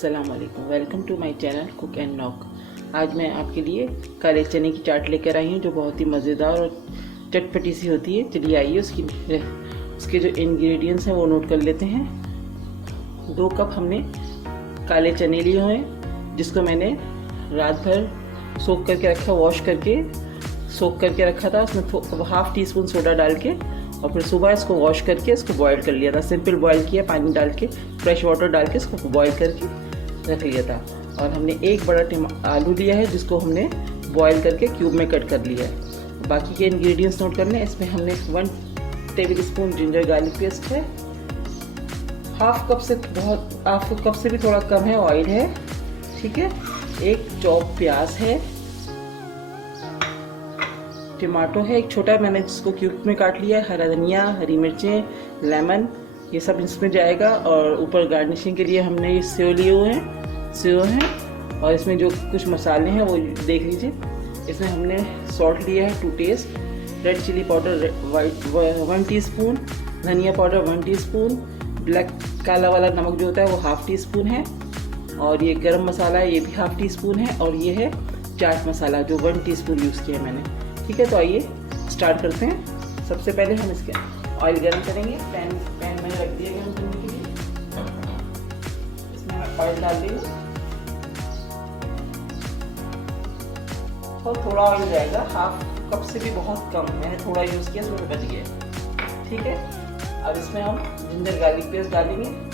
अस्सलाम वालेकुम, welcome to my channel cook and knock. आज मैं आपके लिए काले चने की चाट लेकर आई हूँ जो बहुत ही मज़ेदार और चटपटी सी होती है। चलिए आइए उसके जो इंग्रेडिएंट्स हैं वो नोट कर लेते हैं। 2 कप हमने काले चने लिए हुए हैं जिसको मैंने रात भर सोख करके रखा, वॉश करके सोख करके रखा था। उसमें हाफ़ टी स्पून सोडा डाल के और फिर सुबह इसको वॉश करके इसको बॉईल कर लिया था। सिंपल बॉईल किया, पानी डाल के फ्रेश वाटर डाल के इसको बॉईल करके रख लिया था। और हमने एक बड़ा आलू लिया है जिसको हमने बॉईल करके क्यूब में कट कर लिया है। बाकी के इंग्रेडिएंट्स नोट करने। इसमें हमने 1 table spoon ginger garlic paste है, हाफ कप से भी थोड़ा कम है ऑयल है, ठीक है। 1 चॉप प्याज है, टमाटो है 1 छोटा, मैंने जिसको क्यूब में काट लिया है, हरा धनिया, हरी मिर्चें, लेमन, ये सब इसमें जाएगा। और ऊपर गार्निशिंग के लिए हमने ये सेव लिए हुए हैं। और इसमें जो कुछ मसाले हैं वो देख लीजिए। इसमें हमने सॉल्ट लिया है 2 taste, red chili powder 1 teaspoon, धनिया पाउडर 1 टीस्पून, ब्लैक काला वाला नमक जो होता है वो हाफ टी स्पून है, और ये गरम मसाला है ये भी हाफ टी स्पून है, और ये है चाट मसाला जो 1 टीस्पून यूज़ किया है मैंने, ठीक है। तो आइए स्टार्ट करते हैं। सबसे पहले हम इसके ऑयल गर्म करेंगे। पैन मैंने रख दिया गर्म करने के लिए। इसमें मैं ऑयल डाल देंगे और थोड़ा ऑयल जाएगा, हाफ कप से भी बहुत कम, मैंने थोड़ा यूज़ किया इसमें बच गया, ठीक है। अब इसमें हम जिंजर गार्लिक पेस्ट डालेंगे।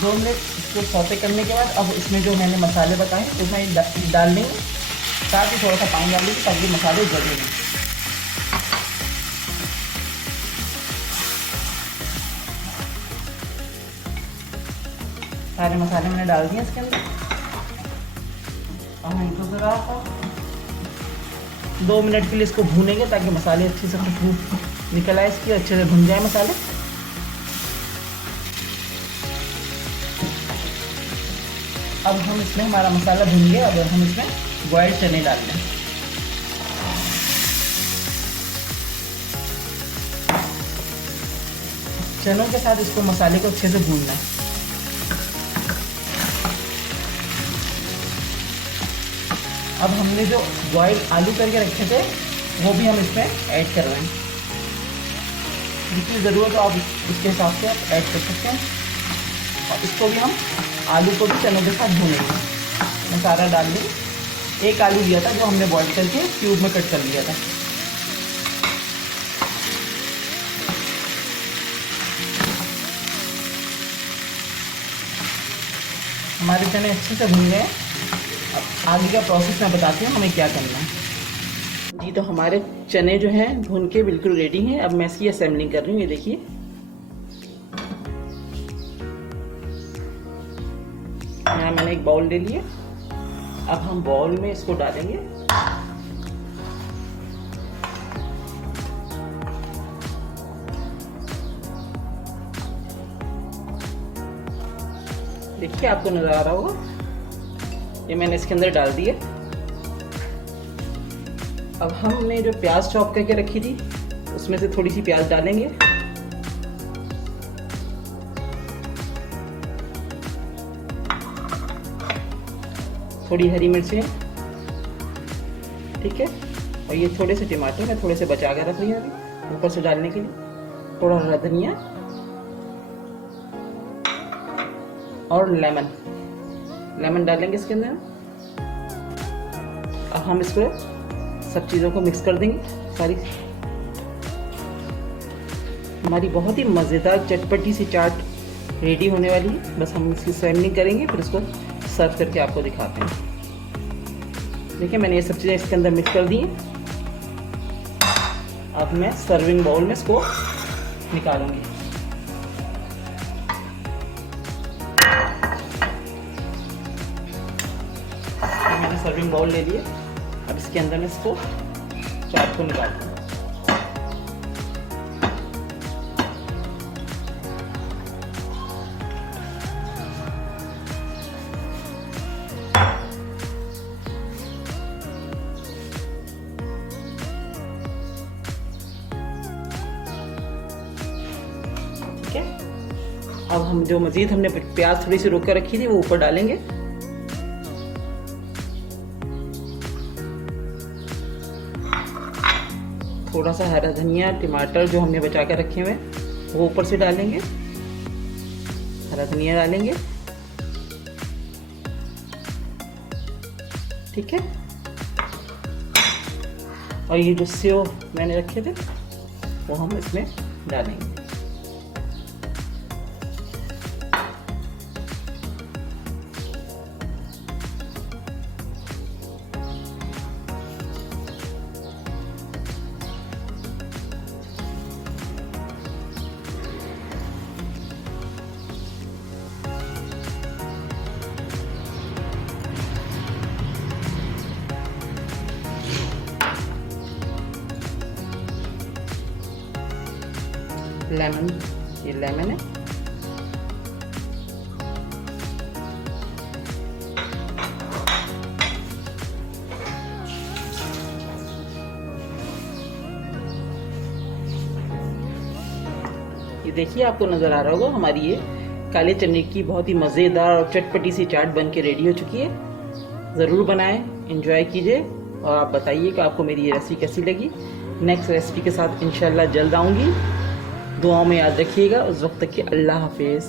दो मिनट इसको सौते करने के बाद अब इसमें जो मैंने मसाले बताए उसमें डाल देंगे, साथ ही थोड़ा सा पानी डाल देंगे ताकि मसाले जले नहीं। सारे मसाले मैंने डाल दिए इसके अंदर और हम इनको ज़रा 2 मिनट के लिए इसको भूनेंगे ताकि मसाले अच्छे से खुशबू निकल आए इसकी, अच्छे से भुन जाए मसाले। अब हम इसमें हमारा मसाला भुन गया। अब हम इसमें बॉइल्ड चने डाल दें। चनों के साथ इसको मसाले को अच्छे से भूनना है। अब हमने जो बॉइल्ड आलू करके रखे थे वो भी हम इसमें ऐड कर रहे हैं। जितनी ज़रूरत हो आप उसके हिसाब से आप ऐड कर सकते हैं। और इसको भी हम आलू को भी चनों के साथ भूनेंगे। मैं सारा डाल दूँ। 1 आलू लिया था जो हमने बॉईल करके क्यूब में कट कर लिया था। हमारे चने अच्छे से भून गए। अब आगे का प्रोसेस मैं बताती हूँ हमें क्या करना है। जी, तो हमारे चने जो हैं भून के बिल्कुल रेडी हैं। अब मैं इसकी असेंबलिंग कर रही हूँ। ये देखिए, यहाँ मैंने एक बाउल ले लिया। अब हम बाउल में इसको डालेंगे। देखिए, आपको नजर आ रहा होगा। ये मैंने इसके अंदर डाल दिया। अब हमने जो प्याज चॉप करके रखी थी उसमें से थोड़ी सी प्याज डालेंगे। थोड़ी हरी मिर्चें, ठीक है। और ये थोड़े से टमाटर मैं थोड़े से बचा कर रख रही हूँ अभी ऊपर से डालने के लिए। थोड़ा हरा धनिया और लेमन डालेंगे इसके अंदर। अब हम इसको सब चीज़ों को मिक्स कर देंगे सारी। हमारी बहुत ही मज़ेदार चटपटी सी चाट रेडी होने वाली है। बस हम इसकी सर्विंग करेंगे, फिर इसको सर्व करके आपको दिखाते हैं। देखिए, मैंने ये सब चीज़ें इसके अंदर मिक्स कर दी हैं। अब मैं सर्विंग बाउल में इसको निकालूंगी। सर्विंग बाउल ले लिए। अब इसके अंदर में इसको चाट को निकालते हैं। ठीक है, अब हम जो मजीद हमने प्याज थोड़ी सी रोक कर रखी थी वो ऊपर डालेंगे। थोड़ा सा हरा धनिया, टमाटर जो हमने बचा कर रखे हुए वो ऊपर से डालेंगे। हरा धनिया डालेंगे। ठीक है, और ये जो सेव मैंने रखे थे वो हम इसमें डालेंगे। लेमन, ये लेमन है। ये देखिए, आपको नजर आ रहा होगा हमारी ये काले चने की बहुत ही मज़ेदार और चटपटी सी चाट बन के रेडी हो चुकी है। ज़रूर बनाएं, एंजॉय कीजिए और आप बताइए कि आपको मेरी ये रेसिपी कैसी लगी। नेक्स्ट रेसिपी के साथ इंशाल्लाह जल्द आऊँगी। दुआओं में याद रखिएगा। उस वक्त तक के अल्लाह हाफिज़।